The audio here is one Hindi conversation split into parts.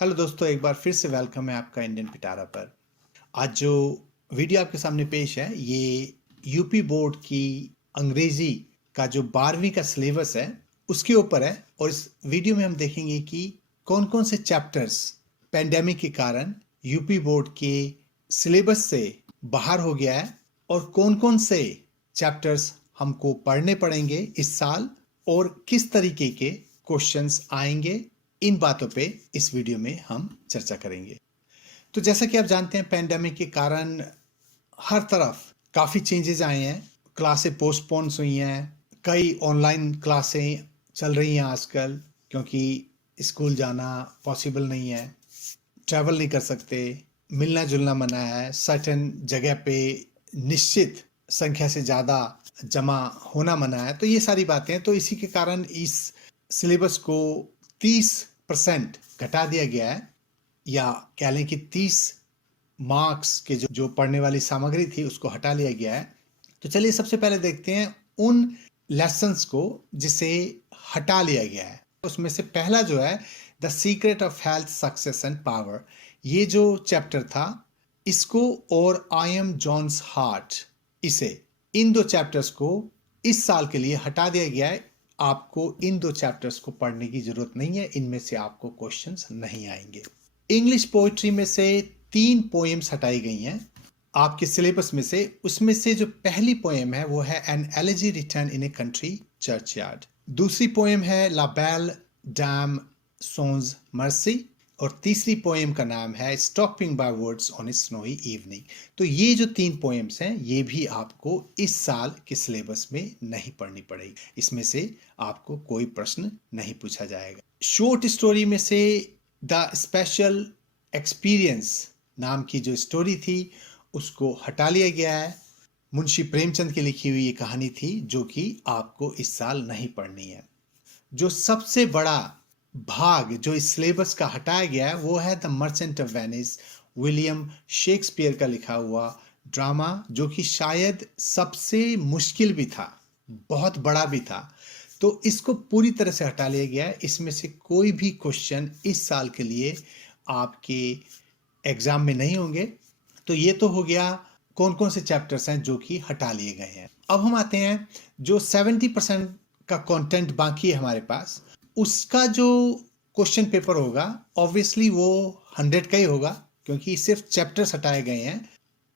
हेलो दोस्तों, एक बार फिर से वेलकम है आपका इंडियन पिटारा पर। आज जो वीडियो आपके सामने पेश है ये यूपी बोर्ड की अंग्रेजी का जो 12वीं का सिलेबस है उसके ऊपर है। और इस वीडियो में हम देखेंगे कि कौन कौन से चैप्टर्स पेंडेमिक के कारण यूपी बोर्ड के सिलेबस से बाहर हो गया है और कौन कौन से चैप्टर्स हमको पढ़ने पड़ेंगे इस साल और किस तरीके के क्वेश्चंस आएंगे। इन बातों पे इस वीडियो में हम चर्चा करेंगे। तो जैसा कि आप जानते हैं, पेंडेमिक के कारण हर तरफ काफ़ी चेंजेस आए हैं। क्लासें पोस्टपोन हुई हैं, कई ऑनलाइन क्लासें चल रही हैं आजकल, क्योंकि स्कूल जाना पॉसिबल नहीं है, ट्रैवल नहीं कर सकते, मिलना जुलना मना है, सर्टेन जगह पे निश्चित संख्या से ज़्यादा जमा होना मना है। तो ये सारी बातें, तो इसी के कारण इस सिलेबस को 30% घटा दिया गया है, या कह लें कि 30 मार्क्स के जो पढ़ने वाली सामग्री थी उसको हटा लिया गया है। तो चलिए सबसे पहले देखते हैं उन लेसन्स को जिसे हटा लिया गया है। उसमें से पहला जो है the secret of health success and power, ये जो चैप्टर था इसको, और आई एम जॉन्स हार्ट, इसे, इन दो चैप्टर्स को इस साल के लिए हटा दिया गया है। आपको इन दो चैप्टर्स को पढ़ने की जरूरत नहीं है, इनमें से आपको क्वेश्चंस नहीं आएंगे। इंग्लिश पोइट्री में से 3 पोएम्स हटाई गई हैं आपके सिलेबस में से। उसमें से जो पहली पोएम है वो है an elegy return in a country churchyard. दूसरी पोएम है ला बेल डैम सोन्स मर्सी, और तीसरी पोएम का नाम है stopping by words on A snowy evening. तो ये जो 3 पोएम्स हैं ये भी आपको इस साल के सिलेबस में नहीं पढ़नी पड़ेगी, इसमें से आपको कोई प्रश्न नहीं पूछा जाएगा। शॉर्ट स्टोरी में से द स्पेशल एक्सपीरियंस नाम की जो स्टोरी थी उसको हटा लिया गया है। मुंशी प्रेमचंद की लिखी हुई ये कहानी थी जो कि आपको इस साल नहीं पढ़नी है। जो सबसे बड़ा भाग जो इस सिलेबस का हटाया गया है वो है the merchant of Venice, William Shakespeare का लिखा हुआ ड्रामा, जो कि शायद सबसे मुश्किल भी था, बहुत बड़ा भी था। तो इसको पूरी तरह से हटा लिया गया है। इसमें से कोई भी क्वेश्चन इस साल के लिए आपके एग्जाम में नहीं होंगे। तो ये तो हो गया कौन कौन से चैप्टर्स हैं जो कि हटा लिए गए हैं। अब हम आते हैं जो 70% का कंटेंट बाकी है हमारे पास, उसका जो क्वेश्चन पेपर होगा ऑब्वियसली वो 100 का ही होगा, क्योंकि सिर्फ चैप्टर्स हटाए गए हैं,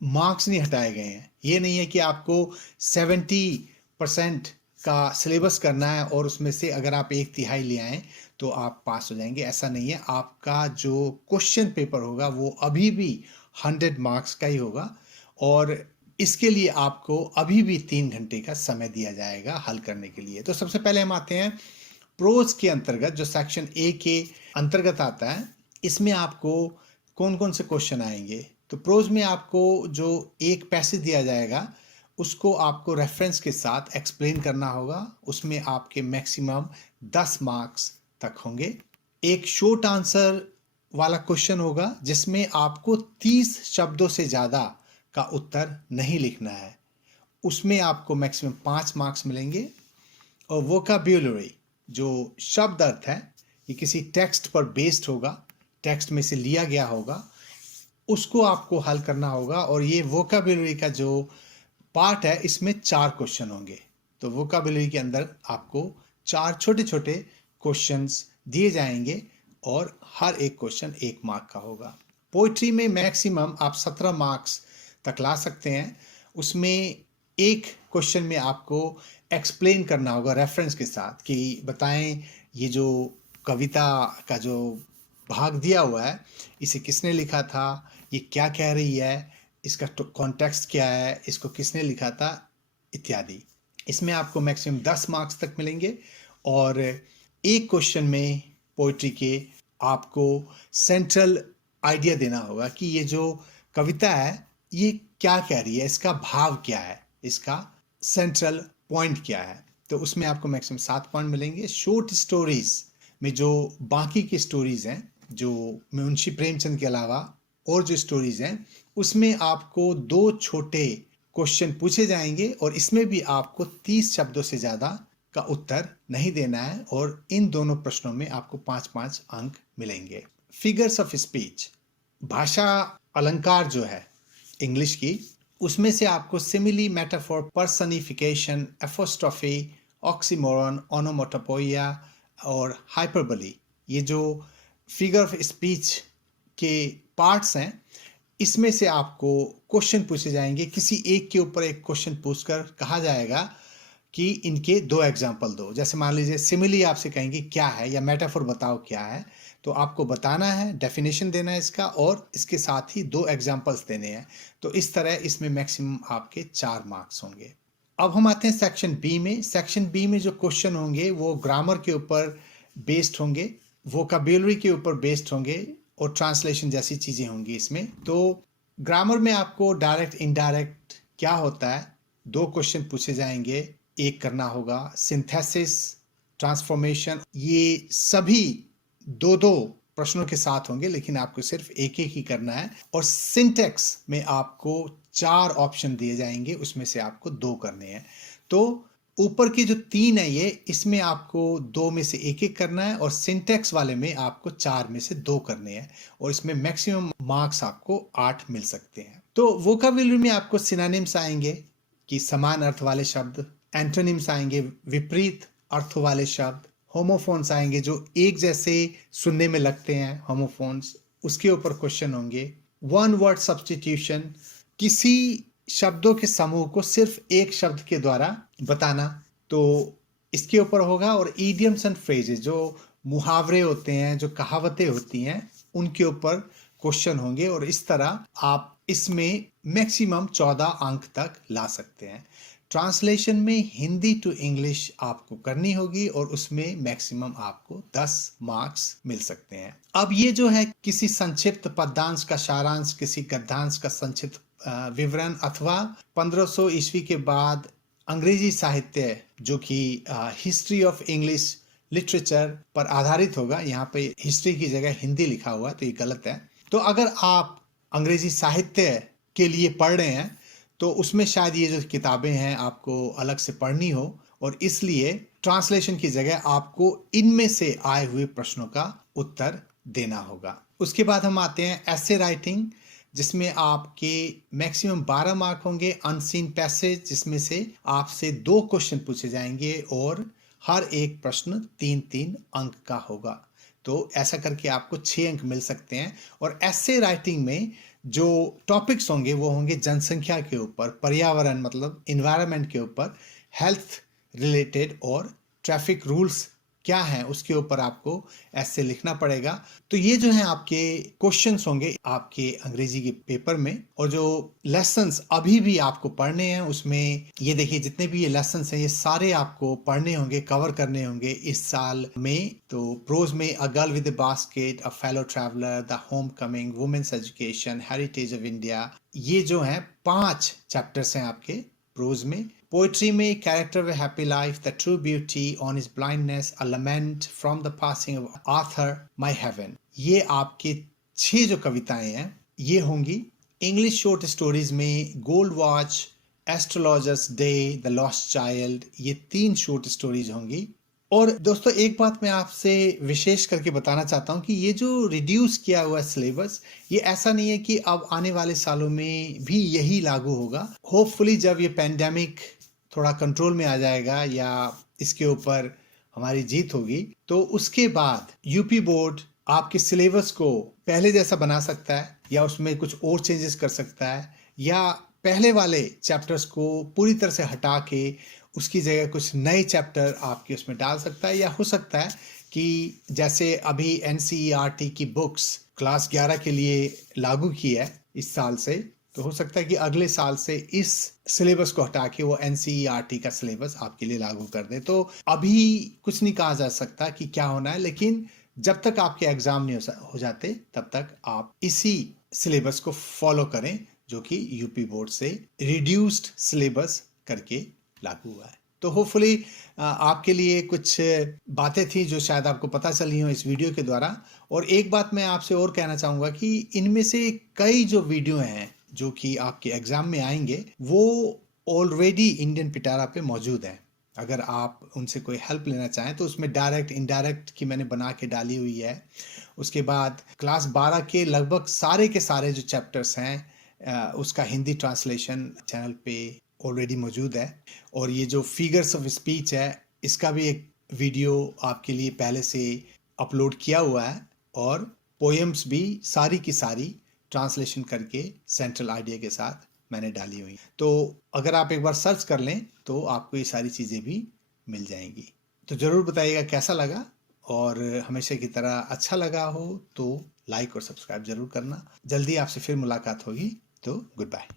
मार्क्स नहीं हटाए गए हैं। ये नहीं है कि आपको 70% का सिलेबस करना है और उसमें से अगर आप 1/3 ले आएँ तो आप पास हो जाएंगे, ऐसा नहीं है। आपका जो क्वेश्चन पेपर होगा वो अभी भी 100 मार्क्स का ही होगा, और इसके लिए आपको अभी भी 3 घंटे का समय दिया जाएगा हल करने के लिए। तो सबसे पहले हम आते हैं प्रोज के अंतर्गत, जो सेक्शन ए के अंतर्गत आता है। इसमें आपको कौन कौन से क्वेश्चन आएंगे। तो प्रोज में आपको जो एक पैसेज दिया जाएगा उसको आपको रेफरेंस के साथ एक्सप्लेन करना होगा। उसमें आपके मैक्सिमम 10 मार्क्स तक होंगे। एक शॉर्ट आंसर वाला क्वेश्चन होगा जिसमें आपको 30 शब्दों से ज़्यादा का उत्तर नहीं लिखना है, उसमें आपको मैक्सिमम 5 मार्क्स मिलेंगे। और वोकाब्युलरी, जो शब्द अर्थ है, ये किसी टेक्स्ट पर बेस्ड होगा, टेक्स्ट में से लिया गया होगा, उसको आपको हल करना होगा। और ये वोकाब्युलरी का जो पार्ट है इसमें 4 क्वेश्चन होंगे। तो वोकाब्युलरी के अंदर आपको 4 छोटे छोटे क्वेश्चंस दिए जाएंगे और हर एक क्वेश्चन 1 मार्क का होगा। पोइट्री में मैक्सिमम आप 17 मार्क्स तक ला सकते हैं। उसमें एक क्वेश्चन में आपको एक्सप्लेन करना होगा रेफरेंस के साथ कि बताएं ये जो कविता का जो भाग दिया हुआ है इसे किसने लिखा था, ये क्या कह रही है, इसका कॉन्टेक्स्ट क्या है, इसको किसने लिखा था, इत्यादि। इसमें आपको मैक्सिमम 10 मार्क्स तक मिलेंगे। और एक क्वेश्चन में पोइट्री के आपको सेंट्रल आइडिया देना होगा कि ये जो कविता है ये क्या कह रही है, इसका भाव क्या है, इसका सेंट्रल पॉइंट क्या है। तो उसमें आपको मैक्सिमम 7 पॉइंट मिलेंगे। शॉर्ट स्टोरीज में जो बाकी की स्टोरीज हैं, जो मुंशी प्रेमचंद के अलावा और जो स्टोरीज हैं, उसमें आपको 2 छोटे क्वेश्चन पूछे जाएंगे और इसमें भी आपको 30 शब्दों से ज़्यादा का उत्तर नहीं देना है, और इन दोनों प्रश्नों में आपको 5-5 अंक मिलेंगे। फिगर्स ऑफ स्पीच, भाषा अलंकार जो है इंग्लिश की, उसमें से आपको simile, metaphor, personification, apostrophe, oxymoron, onomatopoeia और हाइपरबोली, ये जो फिगर ऑफ स्पीच के पार्ट्स हैं, इसमें से आपको क्वेश्चन पूछे जाएंगे। किसी एक के ऊपर एक क्वेश्चन पूछकर कहा जाएगा कि इनके दो एग्जाम्पल दो। जैसे मान लीजिए सिमिली आपसे कहेंगे क्या है, या मेटाफोर बताओ क्या है, तो आपको बताना है, डेफिनेशन देना है इसका, और इसके साथ ही दो एग्जाम्पल्स देने हैं। तो इस तरह इसमें मैक्सिमम आपके 4 मार्क्स होंगे। अब हम आते हैं सेक्शन बी में। सेक्शन बी में जो क्वेश्चन होंगे वो ग्रामर के ऊपर बेस्ड होंगे, वोकाब्युलरी के ऊपर बेस्ड होंगे, और ट्रांसलेशन जैसी चीजें होंगी इसमें। तो ग्रामर में आपको डायरेक्ट इनडायरेक्ट क्या होता है, 2 क्वेश्चन पूछे जाएंगे, एक करना होगा। सिंथेसिस, ट्रांसफॉर्मेशन, ये सभी 2-2 प्रश्नों के साथ होंगे, लेकिन आपको सिर्फ एक एक ही करना है। और सिंटेक्स में आपको 4 ऑप्शन दिए जाएंगे, उसमें से आपको 2 करने हैं। तो ऊपर के जो 3 है ये, इसमें आपको 2 में से एक एक करना है, और सिंटेक्स वाले में आपको 4 में से 2 करने हैं, और इसमें मैक्सिमम मार्क्स आपको 8 मिल सकते हैं। तो वोकाबुलरी में आपको सिनोनिम्स आएंगे कि समान अर्थ वाले शब्द, एंटोनिम्स आएंगे विपरीत अर्थ वाले शब्द, होमोफोन्स आएंगे जो एक जैसे सुनने में लगते हैं, होमोफोन्स, उसके ऊपर क्वेश्चन होंगे। वन वर्ड सब्स्टिट्यूशन, किसी शब्दों के समूह को सिर्फ एक शब्द के द्वारा बताना, तो इसके ऊपर होगा। और ईडियम्स एंड फ्रेजेस, जो मुहावरे होते हैं, जो कहावतें होती हैं, उनके ऊपर क्वेश्चन होंगे, और इस तरह आप इसमें मैक्सिमम 14 अंक तक ला सकते हैं। ट्रांसलेशन में हिंदी टू इंग्लिश आपको करनी होगी, और उसमें मैक्सिमम आपको 10 मार्क्स मिल सकते हैं। अब ये जो है किसी संक्षिप्त पद्यांश का सारांश, किसी गद्यांश का संक्षिप्त विवरण, अथवा 1500 ईस्वी के बाद अंग्रेजी साहित्य जो कि हिस्ट्री ऑफ इंग्लिश लिटरेचर पर आधारित होगा। यहाँ पे हिस्ट्री की जगह हिंदी लिखा हुआ है, तो ये गलत है। तो अगर आप अंग्रेजी साहित्य के लिए पढ़ रहे हैं, तो उसमें शायद ये जो किताबें हैं आपको अलग से पढ़नी हो, और इसलिए ट्रांसलेशन की जगह आपको इनमें से आए हुए प्रश्नों का उत्तर देना होगा। उसके बाद हम आते हैं एसे राइटिंग, जिसमें आपके मैक्सिमम 12 मार्क होंगे। अनसीन पैसेज, जिसमें से आपसे 2 क्वेश्चन पूछे जाएंगे, और हर एक प्रश्न 3-3 अंक का होगा। तो ऐसा करके आपको 6 अंक मिल सकते हैं। और एसे राइटिंग में जो टॉपिक्स होंगे वो होंगे जनसंख्या के ऊपर, पर्यावरण मतलब इन्वायरमेंट के ऊपर, हेल्थ रिलेटेड, और ट्रैफिक रूल्स क्या है उसके ऊपर आपको ऐसे लिखना पड़ेगा। तो ये जो है आपके क्वेश्चंस होंगे आपके अंग्रेजी के पेपर में। और जो लेसन्स अभी भी आपको पढ़ने हैं, उसमें ये देखिए जितने भी ये लेसन्स हैं, ये सारे आपको पढ़ने होंगे, कवर करने होंगे इस साल में। तो प्रोज में a girl with a basket, a fellow traveller, the homecoming, women's education, heritage of India, ये जो है 5 चैप्टर्स हैं आपके प्रोज में। पोइट्री में character of happy life, the true beauty, on his blindness, a lament, from the passing of Arthur, my heaven, ये आपके 6 जो कविताएं हैं ये होंगी। इंग्लिश शॉर्ट स्टोरीज में gold watch, astrologer's day, the lost child, ये 3 शॉर्ट स्टोरीज होंगी। और दोस्तों एक बात मैं आपसे विशेष करके बताना चाहता हूँ कि ये जो रिड्यूस किया हुआ सिलेबस, ये ऐसा नहीं है कि अब आने वाले सालों में भी यही लागू होगा। होपफुली जब ये पैंडेमिक थोड़ा कंट्रोल में आ जाएगा, या इसके ऊपर हमारी जीत होगी, तो उसके बाद यूपी बोर्ड आपके सिलेबस को पहले जैसा बना सकता है, या उसमें कुछ और चेंजेस कर सकता है, या पहले वाले चैप्टर्स को पूरी तरह से हटा के उसकी जगह कुछ नए चैप्टर आपके उसमें डाल सकता है। या हो सकता है कि जैसे अभी एनसीईआरटी की बुक्स क्लास 11 के लिए लागू की है इस साल से, तो हो सकता है कि अगले साल से इस सिलेबस को हटा के वो एनसीईआरटी का सिलेबस आपके लिए लागू कर दे। तो अभी कुछ नहीं कहा जा सकता कि क्या होना है, लेकिन जब तक आपके एग्जाम नहीं हो जाते तब तक आप इसी सिलेबस को फॉलो करें, जो कि यूपी बोर्ड से रिड्यूस्ड सिलेबस करके लागू हुआ है। तो होपफुली आपके लिए कुछ बातें थी जो शायद आपको पता चली हो इस वीडियो के द्वारा। और एक बात मैं आपसे और कहना चाहूँगा कि इनमें से कई जो वीडियो हैं जो कि आपके एग्जाम में आएंगे, वो ऑलरेडी इंडियन पिटारा पे मौजूद हैं। अगर आप उनसे कोई हेल्प लेना चाहें तो उसमें डायरेक्ट इनडायरेक्ट की मैंने बना के डाली हुई है। उसके बाद क्लास 12 के लगभग सारे के सारे जो चैप्टर्स हैं उसका हिंदी ट्रांसलेशन चैनल पे ऑलरेडी मौजूद है। और ये जो फिगर्स ऑफ स्पीच है इसका भी एक वीडियो आपके लिए पहले से अपलोड किया हुआ है। और पोएम्स भी सारी की सारी ट्रांसलेशन करके सेंट्रल आइडिया के साथ मैंने डाली हुई। तो अगर आप एक बार सर्च कर लें तो आपको ये सारी चीज़ें भी मिल जाएंगी। तो ज़रूर बताइएगा कैसा लगा, और हमेशा की तरह अच्छा लगा हो तो लाइक और सब्सक्राइब ज़रूर करना। जल्दी आपसे फिर मुलाकात होगी, तो गुड बाय।